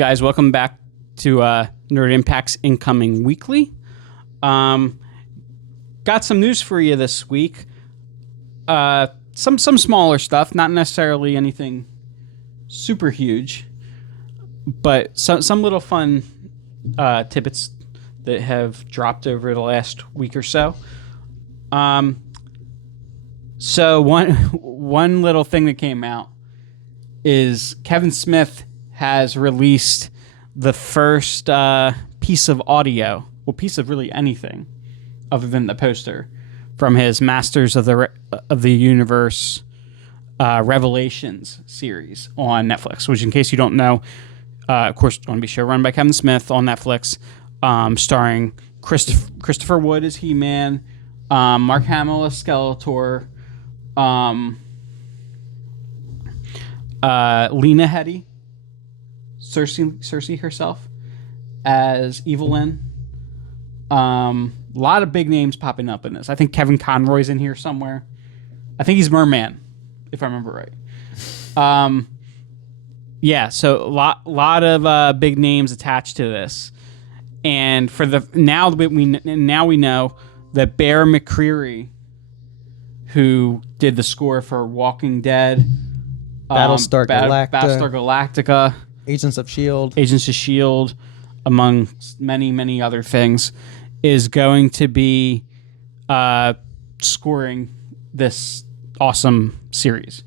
guys, welcome back to Nerd Impact's Incoming Weekly. Got some news for you this week. Some smaller stuff, not necessarily anything super huge, but some little fun tidbits that have dropped over the last week or so. So one little thing that came out is Kevin Smith has released the first piece of audio, well, piece of really anything other than the poster, from his Masters of the Universe Revelations series on Netflix, which, in case you don't know, of course, going to be showrun by Kevin Smith on Netflix, starring Christopher Wood as He-Man, Mark Hamill as Skeletor, Lena Headey, Cersei herself as Evelyn. A lot of big names popping up in this. I think Kevin Conroy's in here somewhere. I think he's Merman, if I remember right. Yeah, so a lot of big names attached to this. And for now we know that Bear McCreary, who did the score for Walking Dead, Battlestar Galactica, Agents of S.H.I.E.L.D., among many other things, is going to be scoring this awesome series.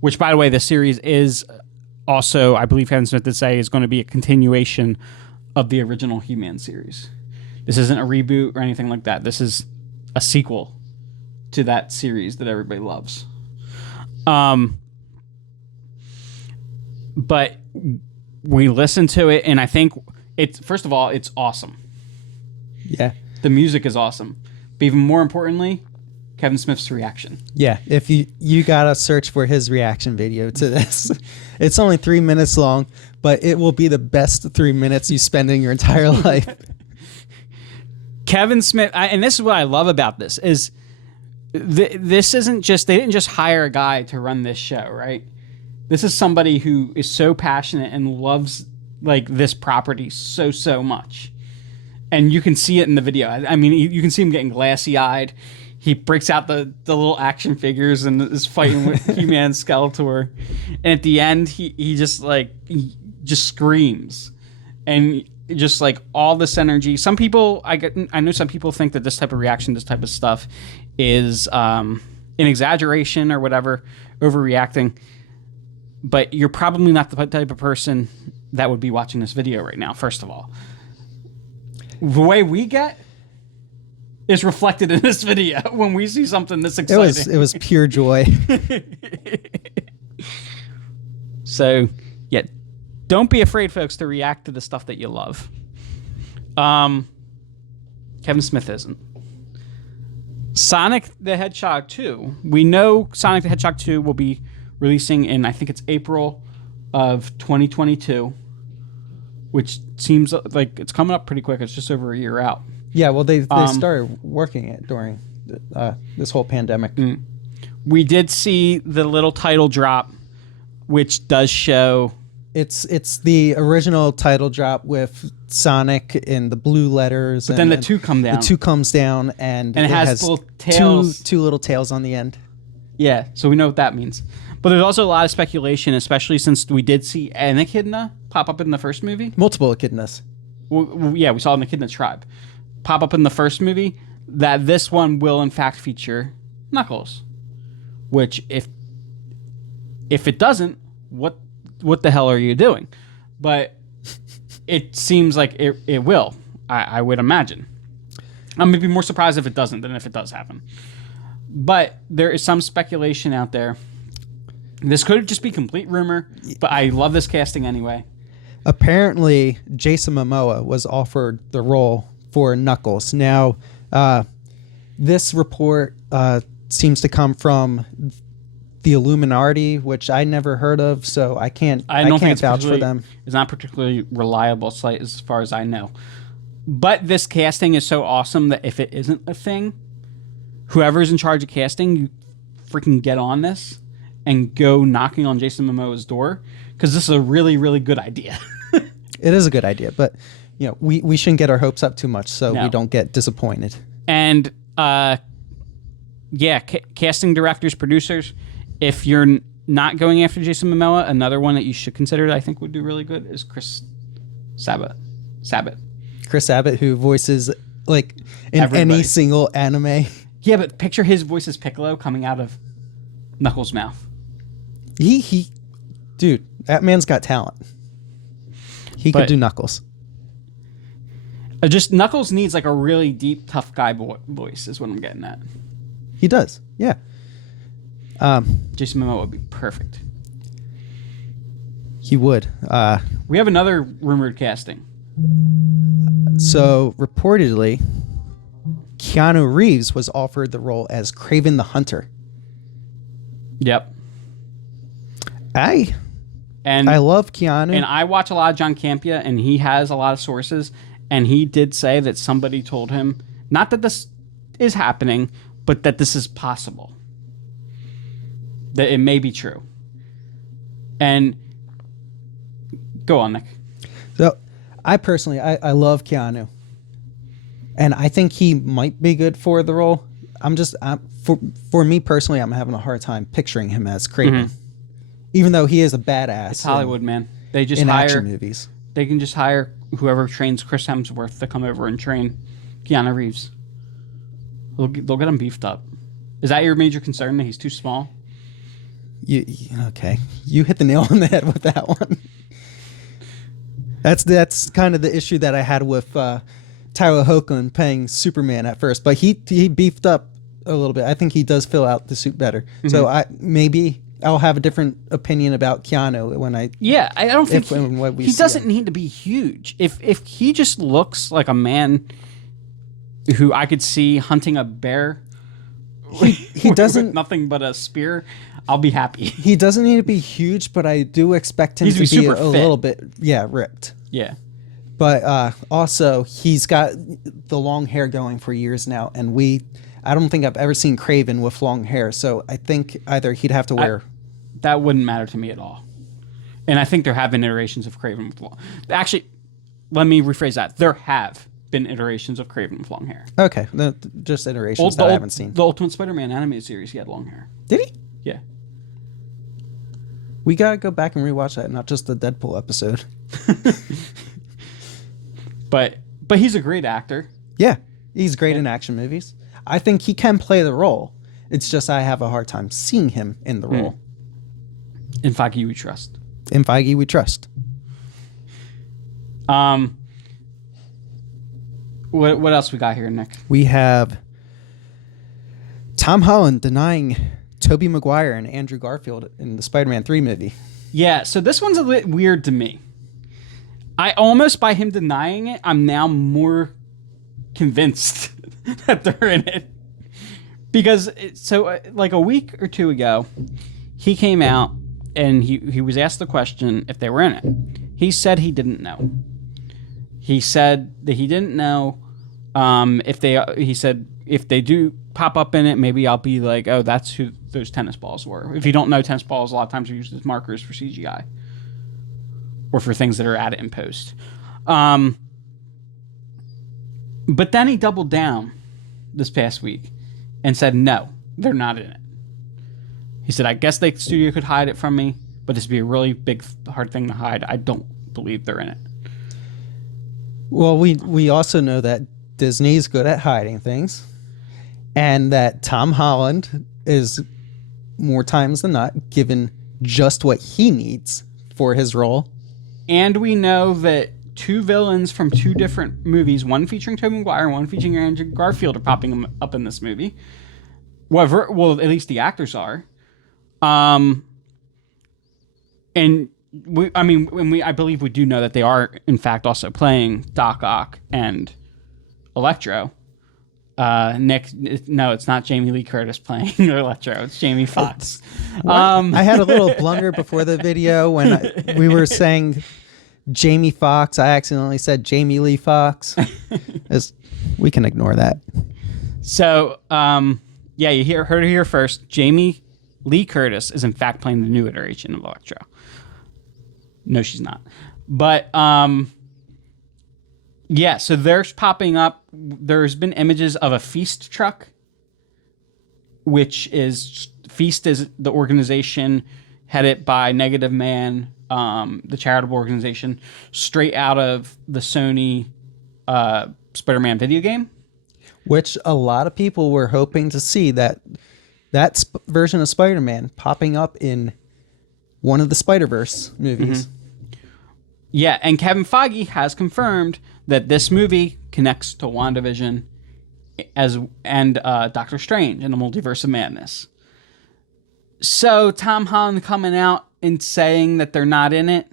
Which, by the way, the series is also, I believe Kevin Smith did say, is going to be a continuation of the original He-Man series. This isn't a reboot or anything like that. This is a sequel to that series that everybody loves. But we listened to it, and I think first of all, it's awesome. Yeah. The music is awesome. But even more importantly, Kevin Smith's reaction. Yeah, if you gotta search for his reaction video to this. It's only 3 minutes long, but it will be the best 3 minutes you spend in your entire life. Kevin Smith, and this is what I love about this, is this isn't just, they didn't just hire a guy to run this show, right? This is somebody who is so passionate and loves like this property so much. And you can see it in the video. I mean, you can see him getting glassy-eyed. He breaks out the little action figures and is fighting with He-Man Skeletor. And at the end, he just screams. And just like all this energy. Some people, I know some people think that this type of reaction, this type of stuff is an exaggeration or whatever, overreacting. But you're probably not the type of person that would be watching this video right now, first of all. The way we get is reflected in this video when we see something this exciting. It was pure joy. So, yeah, don't be afraid, folks, to react to the stuff that you love. Kevin Smith isn't. Sonic the Hedgehog 2. We know Sonic the Hedgehog 2 will be releasing in, I think it's April of 2022, which seems like it's coming up pretty quick. It's just over a year out. Yeah, well, they started working it during this whole pandemic. We did see the little title drop, which does show... It's the original title drop with Sonic in the blue letters. But then the 2 come down. The 2 comes down, and it has little tails. Two little tails on the end. Yeah, so we know what that means. But there's also a lot of speculation, especially since we did see an echidna pop up in the first movie. Multiple echidnas. Well, yeah, we saw an echidna tribe pop up in the first movie, that this one will in fact feature Knuckles. Which, if it doesn't, what the hell are you doing? But it seems like it will, I would imagine. I'm maybe more surprised if it doesn't than if it does happen. But there is some speculation out there. This could just be complete rumor, but I love this casting anyway. Apparently, Jason Momoa was offered the role for Knuckles. Now, this report seems to come from the Illuminati, which I never heard of, so I can't vouch for them. It's not a particularly reliable site as far as I know. But this casting is so awesome that if it isn't a thing, whoever's in charge of casting, you freaking get on this and go knocking on Jason Momoa's door, because this is a really, really good idea. It is a good idea, but we shouldn't get our hopes up too much so No. we don't get disappointed. And casting directors, producers, if you're not going after Jason Momoa, another one that you should consider that I think would do really good is Chris Sabat. Chris Sabat, who voices like in Everybody. any single anime. Yeah, but picture his voice as Piccolo coming out of Knuckles' mouth. Dude, that man's got talent. He could But- do Knuckles. Just Knuckles needs like a really deep, tough guy voice is what I'm getting at. He does, yeah. Jason Momoa would be perfect. He would. We have another rumored casting. So reportedly, Keanu Reeves was offered the role as Craven the Hunter. Yep. I And love Keanu. And I watch a lot of John Campea, and he has a lot of sources, and he did say that somebody told him, not that this is happening, but that this is possible. That it may be true. And go on, Nick. So I personally, I love Keanu. And I think he might be good for the role. For me personally, I'm having a hard time picturing him as Craven. Even though he is a badass. It's Hollywood, man. They just in hire action movies. They can just hire whoever trains Chris Hemsworth to come over and train Keanu Reeves. They'll get him beefed up. Is that your major concern, that he's too small? Okay. You hit the nail on the head with that one. That's kind of the issue that I had with Tyler Hoechlin playing Superman at first, but he beefed up a little bit. I think he does fill out the suit better. So maybe I'll have a different opinion about Keanu when I. Yeah, I don't think he doesn't him. need to be huge. If he just looks like a man who I could see hunting a bear, he doesn't with nothing but a spear, I'll be happy. He doesn't need to be huge, but I do expect him He's to be super a fit. little bit, ripped. Yeah. But also, he's got the long hair going for years now, and I don't think I've ever seen Craven with long hair, so I think either he'd have to wear... That wouldn't matter to me at all. And I think there have been iterations of Craven with long... Actually, let me rephrase that. There have been iterations of Craven with long hair. Okay, just iterations that I haven't seen. The Ultimate Spider-Man animated series, he had long hair. Did he? Yeah. We gotta go back and rewatch that, not just the Deadpool episode. But he's a great actor. Yeah, he's great in action movies. I think he can play the role. It's just I have a hard time seeing him in the role. In Feige we trust. In Feige we trust. What else we got here, Nick? We have Tom Holland denying Toby Mcguire and Andrew Garfield in the Spider-Man 3 movie. Yeah, so this one's a bit weird to me. I almost, by him denying it, I'm now more convinced that they're in it. Because, like a week or two ago, he came out and he was asked the question if they were in it. He said he didn't know. He said that he didn't know he said if they do pop up in it, maybe I'll be like, oh, that's who those tennis balls were. If you don't know, tennis balls a lot of times are used as markers for CGI or for things that are added in post. But then he doubled down this past week and said, no, they're not in it. He said, I guess the studio could hide it from me, but this would be a really big, hard thing to hide. I don't believe they're in it. Well, we also know that Disney's good at hiding things, and that Tom Holland is more times than not given just what he needs for his role. And we know that two villains from two different movies, one featuring Tobey Maguire, one featuring Andrew Garfield, are popping up in this movie. Well, at least the actors are. And I believe we do know that they are, in fact, also playing Doc Ock and Electro. Nick, no, it's not Jamie Lee Curtis playing Electro. It's Jamie Foxx. I had a little blunder before the video when we were saying Jamie Foxx. I accidentally said Jamie Lee Foxx. We can ignore that. So, yeah, heard it here first. Jamie Lee Curtis is in fact playing the new iteration of Electro. No, she's not. But Yeah, so there's popping up. There's been images of a Feast truck, which is Feast is the organization headed by Negative Man, the charitable organization, straight out of the Sony Spider-Man video game. Which a lot of people were hoping to see that version of Spider-Man popping up in one of the Spider-Verse movies. Mm-hmm. Yeah, and Kevin Feige has confirmed that this movie connects to WandaVision and Doctor Strange in the Multiverse of Madness. So Tom Holland coming out and saying that they're not in it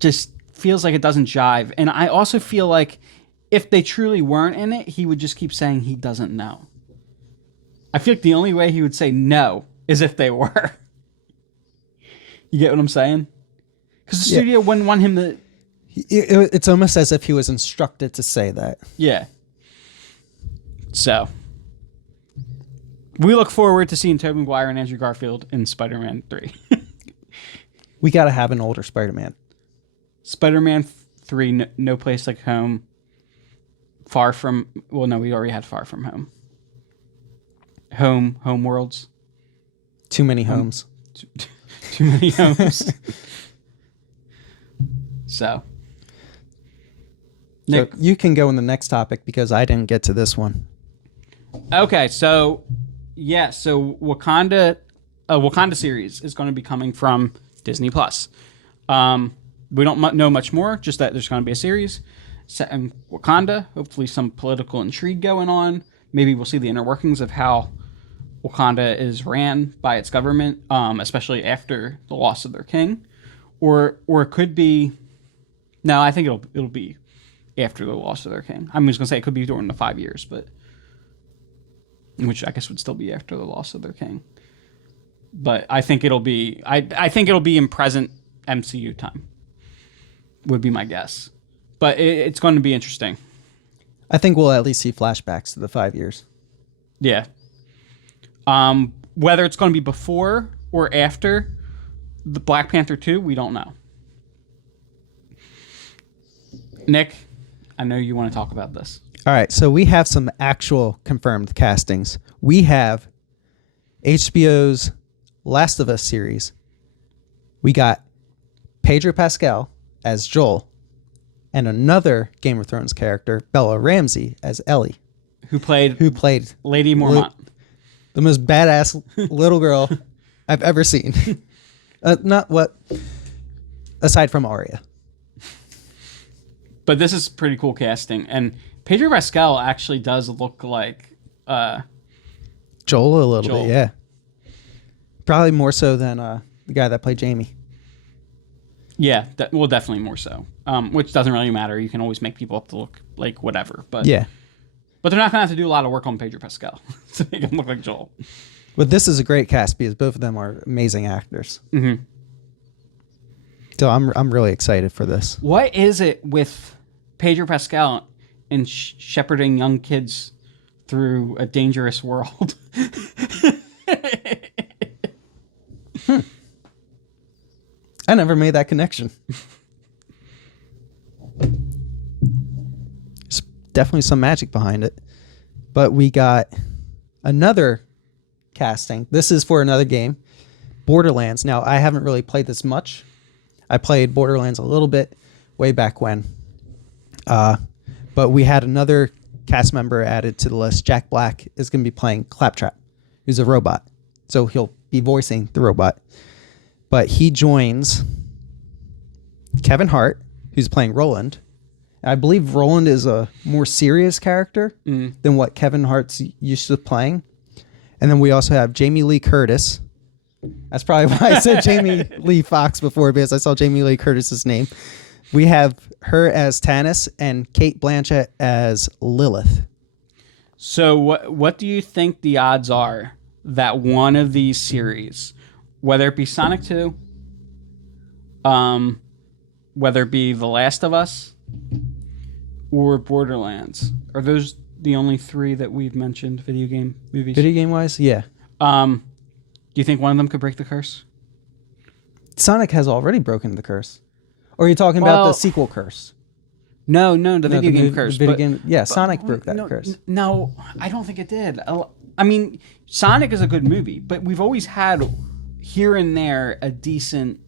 just feels like it doesn't jive. And I also feel like if they truly weren't in it, he would just keep saying he doesn't know. I feel like the only way he would say no is if they were. You get what I'm saying? Because the studio wouldn't want him to... It's almost as if he was instructed to say that. Yeah. So, we look forward to seeing Toby Mcguire and Andrew Garfield in Spider-Man 3. We got to have an older Spider-Man. Spider-Man 3, No Place Like Home. Far From... Well, no, we already had Far From Home. Home Worlds. Too many homes. Too many homes. So, Nick, you can go in the next topic because I didn't get to this one. Okay, so Wakanda series is going to be coming from Disney Plus. We don't know much more, just that there's going to be a series set in Wakanda. Hopefully, some political intrigue going on. Maybe we'll see the inner workings of how Wakanda is ran by its government, especially after the loss of their king, or it could be. No, I think it'll be after the loss of their king. I'm just gonna say it could be during the 5 years, but which I guess would still be after the loss of their king. But I think it'll be. I think it'll be in present MCU time. Would be my guess, but it's going to be interesting. I think we'll at least see flashbacks to the 5 years. Yeah. Whether it's going to be before or after the Black Panther 2, we don't know. Nick, I know you want to talk about this. All right, so we have some actual confirmed castings. We have HBO's Last of Us series. We got Pedro Pascal as Joel and another Game of Thrones character, Bella Ramsey, as Ellie. Who played Lady Mormont. The most badass little girl I've ever seen. Aside from Arya. But this is pretty cool casting. And Pedro Pascal actually does look like Joel a little bit, yeah. Probably more so than the guy that played Jamie. Yeah, well, definitely more so. Which doesn't really matter. You can always make people up to look like whatever. But yeah. But they're not going to have to do a lot of work on Pedro Pascal to make him look like Joel. But this is a great cast because both of them are amazing actors. Mm-hmm. So I'm really excited for this. What is it with Pedro Pascal and shepherding young kids through a dangerous world? I never made that connection. There's definitely some magic behind it. But we got another casting. This is for another game, Borderlands. Now, I haven't really played this much. I played Borderlands a little bit way back when. But we had another cast member added to the list. Jack Black is going to be playing Claptrap, who's a robot. So he'll be voicing the robot. But he joins Kevin Hart, who's playing Roland. I believe Roland is a more serious character than what Kevin Hart's used to playing. And then we also have Jamie Lee Curtis. That's probably why I said Jamie Lee Fox before, because I saw Jamie Lee Curtis's name. We have her as Tannis and Kate Blanchett as Lilith. So what do you think the odds are that one of these series, whether it be Sonic 2, whether it be The Last of Us, or Borderlands, are those the only three that we've mentioned video game movies? Video game wise, yeah. Do you think one of them could break the curse? Sonic has already broken the curse. Or are you talking about the sequel curse? No, the video game the curse. video but- game, yeah, Sonic broke that no, curse. No, I don't think it did. I mean, Sonic is a good movie, but we've always had here and there a decent.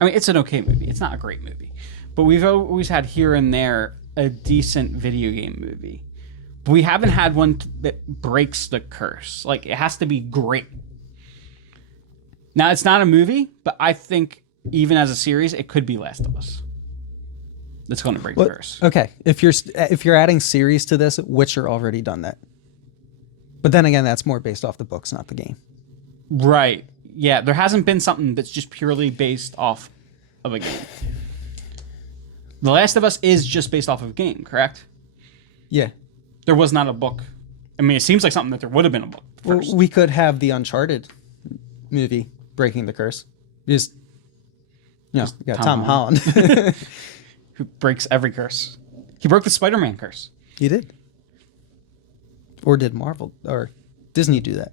I mean, it's an okay movie. It's not a great movie, but we've always had here and there a decent video game movie. But we haven't had one that breaks the curse. Like, it has to be great. Now, it's not a movie, but I think even as a series, it could be Last of Us. That's going to break the curse. Okay, if you're adding series to this, Witcher already done that. But then again, that's more based off the books, not the game. Right. Yeah, there hasn't been something that's just purely based off of a game. The Last of Us is just based off of a game, correct? Yeah. There was not a book. I mean, it seems like something that there would have been a book first. Well, we could have the Uncharted movie breaking the curse. You got Tom Holland. Who breaks every curse. He broke the Spider-Man curse. He did. Or did Marvel or Disney do that?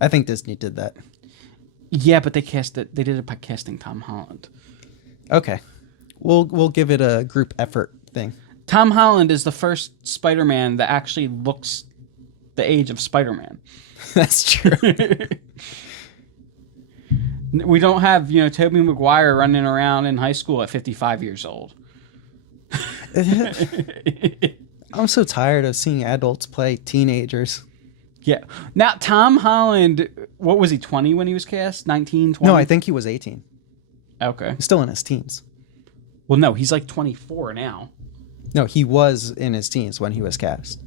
I think Disney did that. Yeah, but they did it by casting Tom Holland. Okay. We'll give it a group effort thing. Tom Holland is the first Spider-Man that actually looks the age of Spider-Man. That's true. We don't have, Toby Mcguire running around in high school at 55 years old. I'm so tired of seeing adults play teenagers. Yeah. Now, Tom Holland, what was he, 20 when he was cast? 19, 20? No, I think he was 18. Okay. He's still in his teens. Well, no, he's like 24 now. No, he was in his teens when he was cast.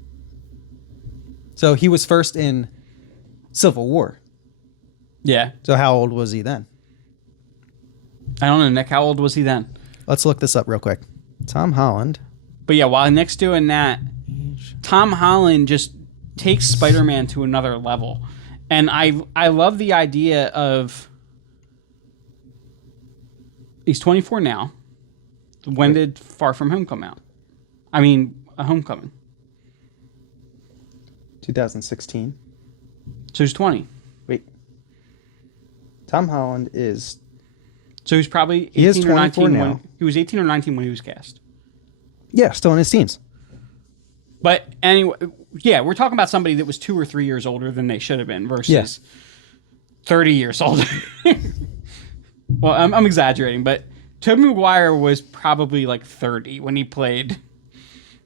So he was first in Civil War. Yeah. So how old was he then? I don't know, Nick. How old was he then? Let's look this up real quick. Tom Holland. But yeah, while Nick's doing that, Tom Holland just takes Spider-Man to another level. And I love the idea of... He's 24 now. When did Far From Home come out? I mean, Homecoming. 2016. So he's 20. Wait. Tom Holland is... So he's probably 18 He is or 19 24 now. when he was 18 or 19 when he was cast. Yeah, still in his teens. But anyway, yeah, we're talking about somebody that was 2 or 3 years older than they should have been versus 30 years older. Well, I'm exaggerating, but Tobey Maguire was probably like 30 when he played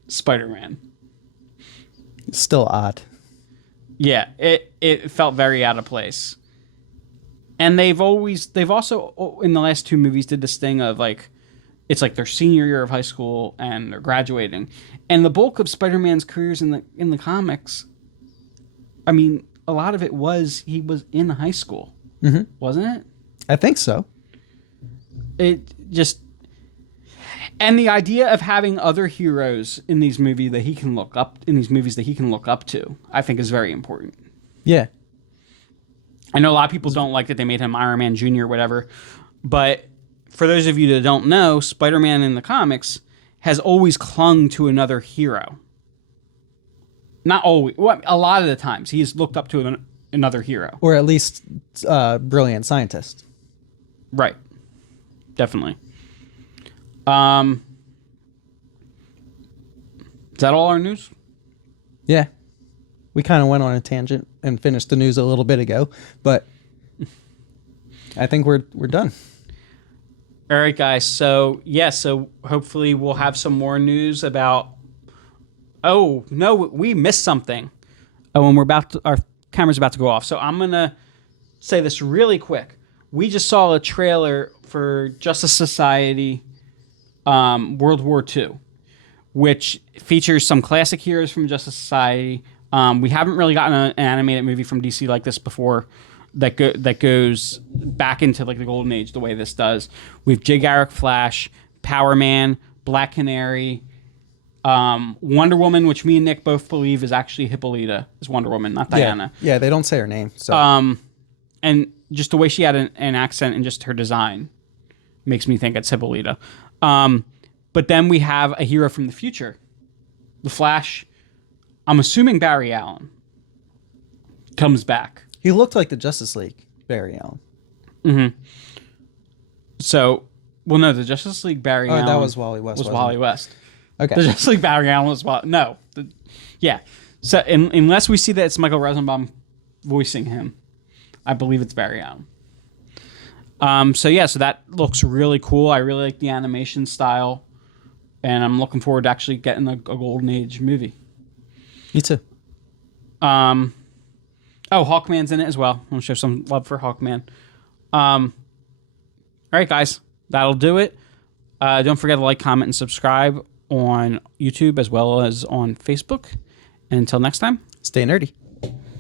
Spider-Man. Still odd. Yeah, it felt very out of place. And they've also in the last 2 movies did this thing of like, it's like their senior year of high school and they're graduating. And the bulk of Spider-Man's careers in the comics, I mean, a lot of it was he was in high school, wasn't it? I think so. It just, and the idea of having other heroes in these movies that he can look up to, I think is very important. Yeah. I know a lot of people don't like that they made him Iron Man Jr. or whatever, but for those of you that don't know, Spider-Man in the comics has always clung to another hero. Not always. Well, a lot of the times he's looked up to another hero. Or at least brilliant scientist. Right. Definitely. Is that all our news? Yeah. We kind of went on a tangent and finished the news a little bit ago, but I think we're done. All right, guys. So hopefully we'll have some more news about. Oh no, we missed something. Oh, and our camera's about to go off. So I'm gonna say this really quick. We just saw a trailer for Justice Society, World War II, which features some classic heroes from Justice Society. We haven't really gotten an animated movie from DC like this before. That goes back into like the golden age the way this does. We have Jay Garrick Flash, Power Man, Black Canary, Wonder Woman, which me and Nick both believe is actually Hippolyta, is Wonder Woman, not Diana. Yeah, they don't say her name. So. And just the way she had an accent and just her design makes me think it's Hippolyta. But then we have a hero from the future, the Flash. I'm assuming Barry Allen comes back. He looked like the Justice League, Barry Allen. Mm-hmm. So Well, no, the Justice League Barry Allen. that was Wally West. Was wasn't Wally it? West. Okay. The Justice League Barry Allen was No. Yeah. So unless we see that it's Michael Rosenbaum voicing him, I believe it's Barry Allen. So that looks really cool. I really like the animation style, and I'm looking forward to actually getting a Golden Age movie. Me too. Hawkman's in it as well. I'm gonna show some love for Hawkman. All right, guys, that'll do it. Don't forget to like, comment, and subscribe on YouTube as well as on Facebook. And until next time, Stay nerdy.